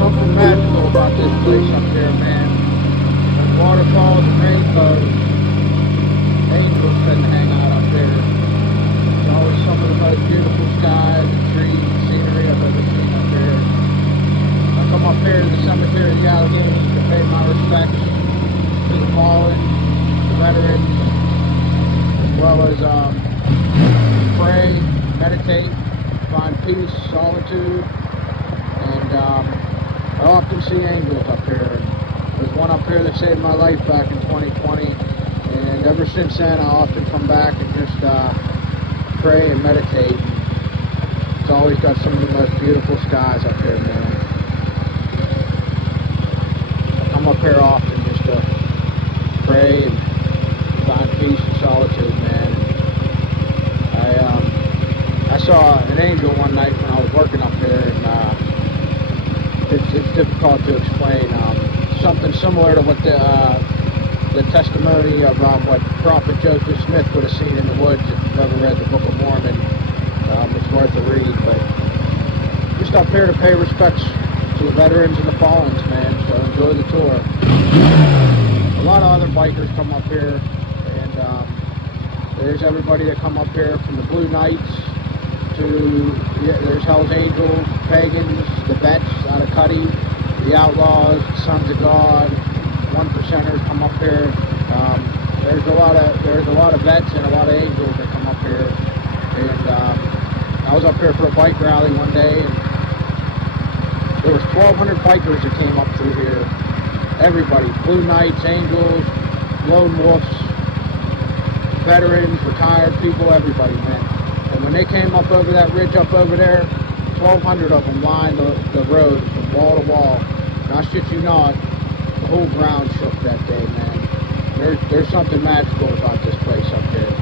Something magical about this place up here, man. When waterfalls and rainbows, angels tend to hang out up there. It's always some of the most beautiful skies and trees and scenery I've ever seen up here. I come up here to the cemetery of the Alleghenies to pay my respects to the fallen, the veterans, as well as pray, meditate, find peace, solitude, and I often see angels up here. There's one up here that saved my life back in 2020, and ever since then I often come back and just pray and meditate. It's always got some of the most beautiful skies up here, man. I come up here often just to pray and find peace and solitude, man. I saw an angel one night when I was working up here, and it's difficult to explain. Something similar to what the testimony of what Prophet Joseph Smith would have seen in the woods. If you've ever read the Book of Mormon, it's worth a read. But just up here to pay respects to the veterans and the fallens, man. So enjoy the tour. A lot of other bikers come up here, and there's everybody that come up here from the Blue Knights to there's Hell's Angels, Pagans, the Vets out of Cuddy, the Outlaws, Sons of God, One Percenters come up here. There's a lot of vets and a lot of angels that come up here. And I was up here for a bike rally one day, and there was 1,200 bikers that came up through here. Everybody, Blue Knights, Angels, Lone Wolves, veterans, retired people, everybody, man. And when they came up over that ridge up over there, 1,200 of them lined the road from wall to wall. And I shit you not, the whole ground shook that day, man. There's something magical about this place up here.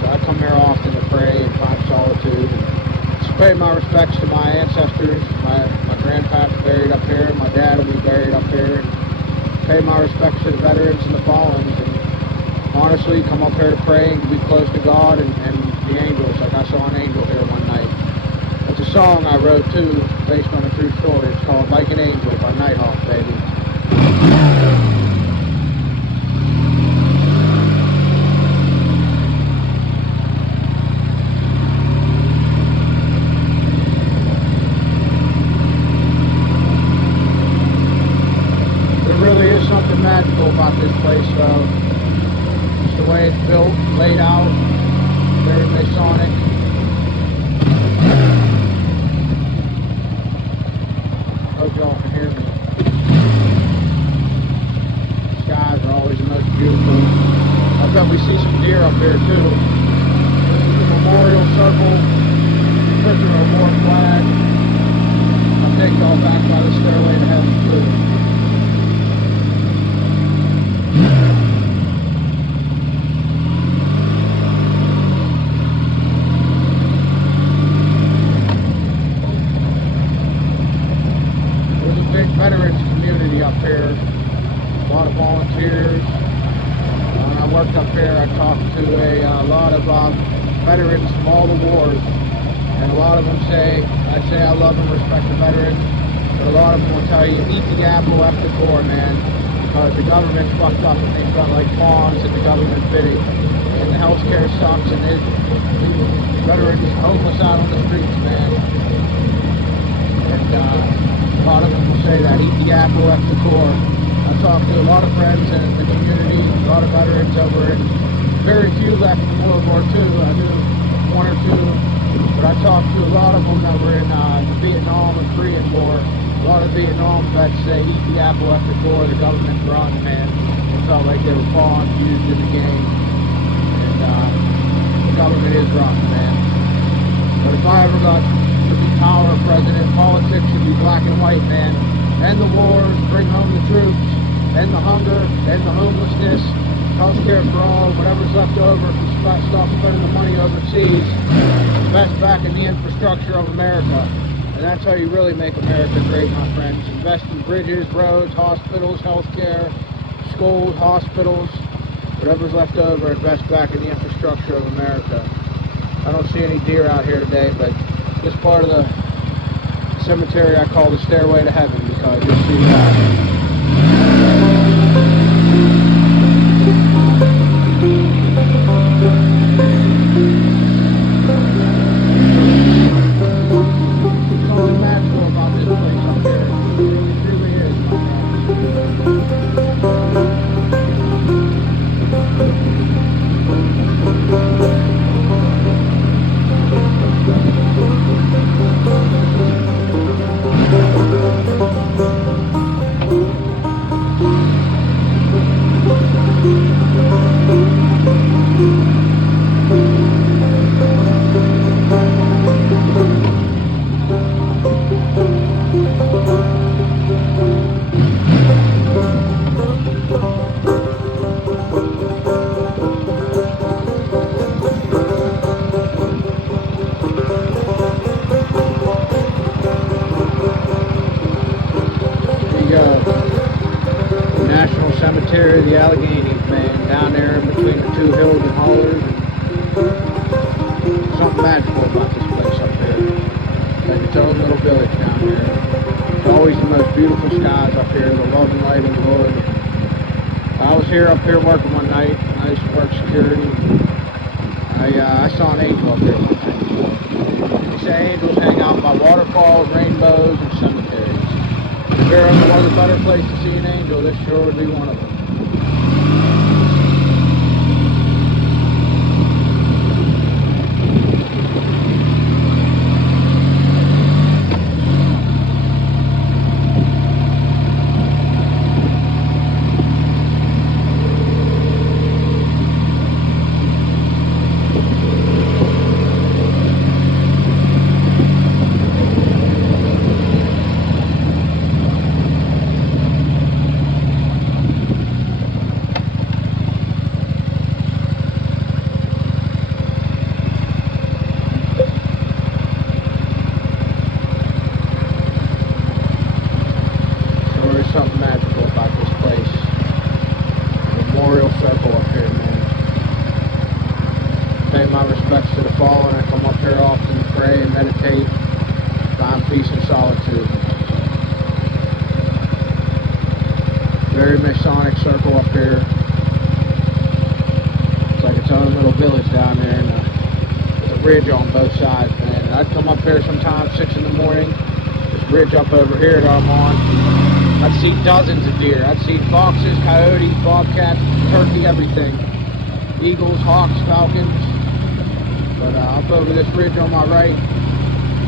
So I come here often to pray and find solitude, and just pay my respects to my ancestors. My grandpa's buried up here, my dad will be buried up here, and pay my respects to the veterans and the fallen. And honestly, come up here to pray and be close to God and the angels. Like I saw an angel here one night. It's a song I wrote too, based on a true story. It's called Like an Angel by Nighthawk, baby. There really is something magical about this place, though. Just the way it's built, laid out, very Masonic. Hope y'all can hear me. Skies are always the most beautiful. I bet we see some deer up here too. This is the memorial circle, prisoner of war flag. I'll take y'all back by the stairway to heaven too. Veterans community up here, a lot of volunteers. When I worked up here, I talked to a lot of veterans from all the wars, and a lot of them say I love and respect the veterans, but a lot of them will tell you, eat the apple after the core, man, because the government's fucked up and they've got like pawns and the government bidding, and the healthcare sucks, and the veterans are homeless out on the streets, man. And a lot of them will say that, eat the apple at the core. I talked to a lot of friends in the community, a lot of veterans over, and very few left from World War II. I knew one or two, but I talked to a lot of them that were in the Vietnam and Korean War. A lot of Vietnam vets say, eat the apple at the core, the government's run, man. It felt like they were pawns used in the game, and the government is run, man. But if I ever got to be power president, politics should be black and white, man. End the wars, bring home the troops, end the hunger, end the homelessness, healthcare for all, whatever's left over if we stop spending the money overseas, invest back in the infrastructure of America. And that's how you really make America great, my friends. Invest in bridges, roads, hospitals, healthcare, schools, hospitals, whatever's left over, invest back in the infrastructure of America. I don't see any deer out here today, but this part of the cemetery I call the stairway to heaven because you'll see that. Cemetery of the Alleghenies, man, down there in between the two hills and hollers. Something magical about this place up here. It's like its own little village down here. It's always the most beautiful skies up here, the love and light of the Lord. I was here up here working one night. I used to work security. I saw an angel up here one night. They say angels hang out by waterfalls, rainbows, and cemeteries. If there ever was a better place to see an angel, this sure would be one of them. Something magical about this place. A memorial circle up here, man. Pay my respects to the fallen. I come up here often to pray and meditate, find peace and solitude. Very Masonic circle up here. It's like its own little village down there, and there's a bridge on both sides, man. And I'd come up here sometimes 6 in the morning. This bridge up over here that I'm on. I'd see dozens of deer. I'd see foxes, coyotes, bobcats, turkey, everything. Eagles, hawks, falcons. But up over this ridge on my right,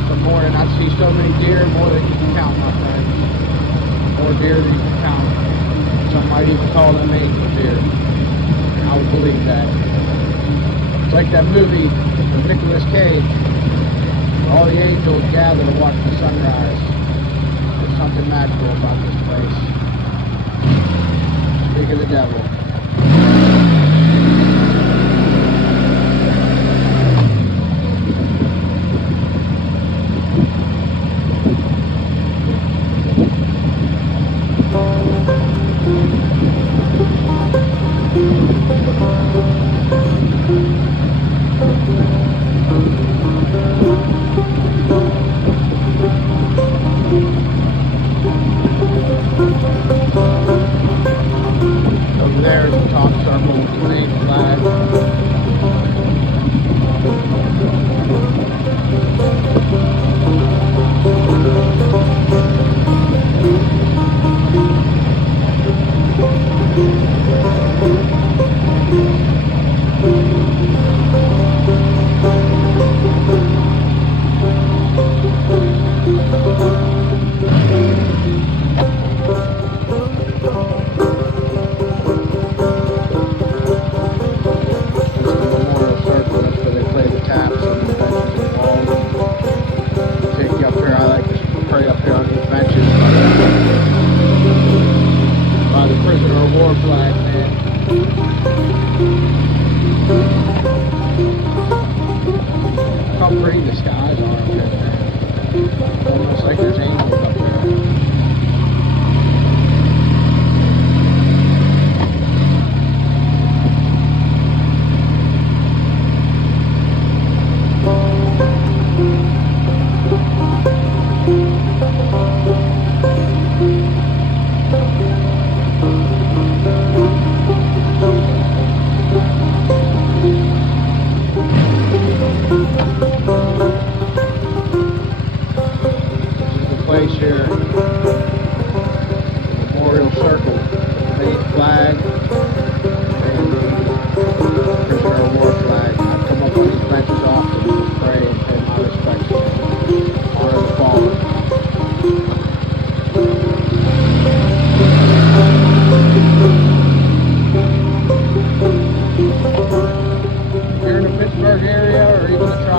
some morning I'd see so many deer, more than you can count, my friends. More deer than you can count. Some might even call them angel deer. And I would believe that. It's like that movie with Nicolas Cage. All the angels gather to watch the sunrise. There's something magical about this place. Speak of the devil.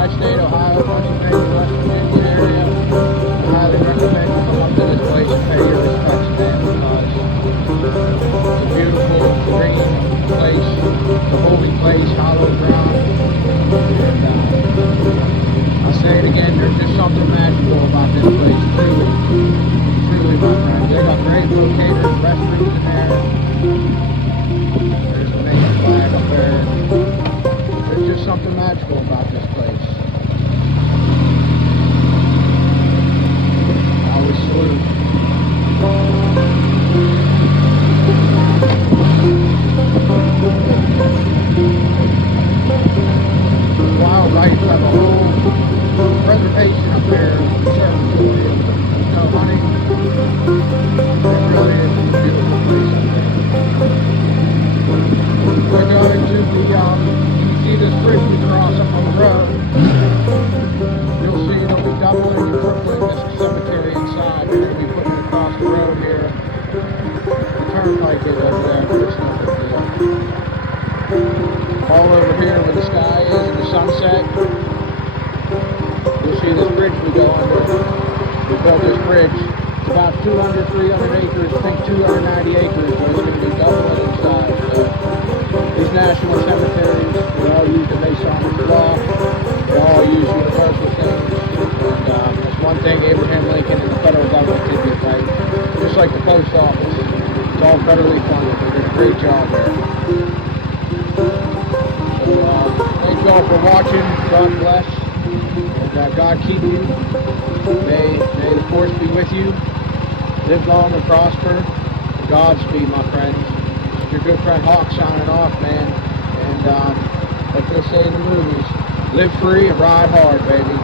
Tri-State Ohio, Pennsylvania, West Virginia area, I highly recommend you come up to this place and pay your respects, man, because it's a beautiful, serene place. It's a holy place, hallowed ground. And I say it again, there's just something magical about this place, truly. Truly, my friends. They got great locators, restrooms in there. There's the main flag up there. There's just something magical about this place. I always salute. Wildlife have a whole reservation up there reserved for you. No hunting. It really is a beautiful place up there. We're going to the, see this bridge we cross up on the road. You'll see it'll be doubling and tripling this cemetery inside. We're going to be putting it across the road here. The turnpike is over there, but it's no big deal. All over here where the sky is and the sunset, you'll see this bridge we go under. We built this bridge. It's about 200, 300 acres, I think 290 acres, but it's going to be doubling in size. So these national cemeteries, they all use the Masonic law. They all use universal things. And there's one thing Abraham Lincoln and the federal government did get right. Just like the post office. It's all federally funded. They did a great job there. So thank you all for watching. God bless. And God keep you. May the force be with you. Live long and prosper. Godspeed, my friends. It's your good friend Hawk signing off, man. And like they say in the movies, live free and ride hard, baby.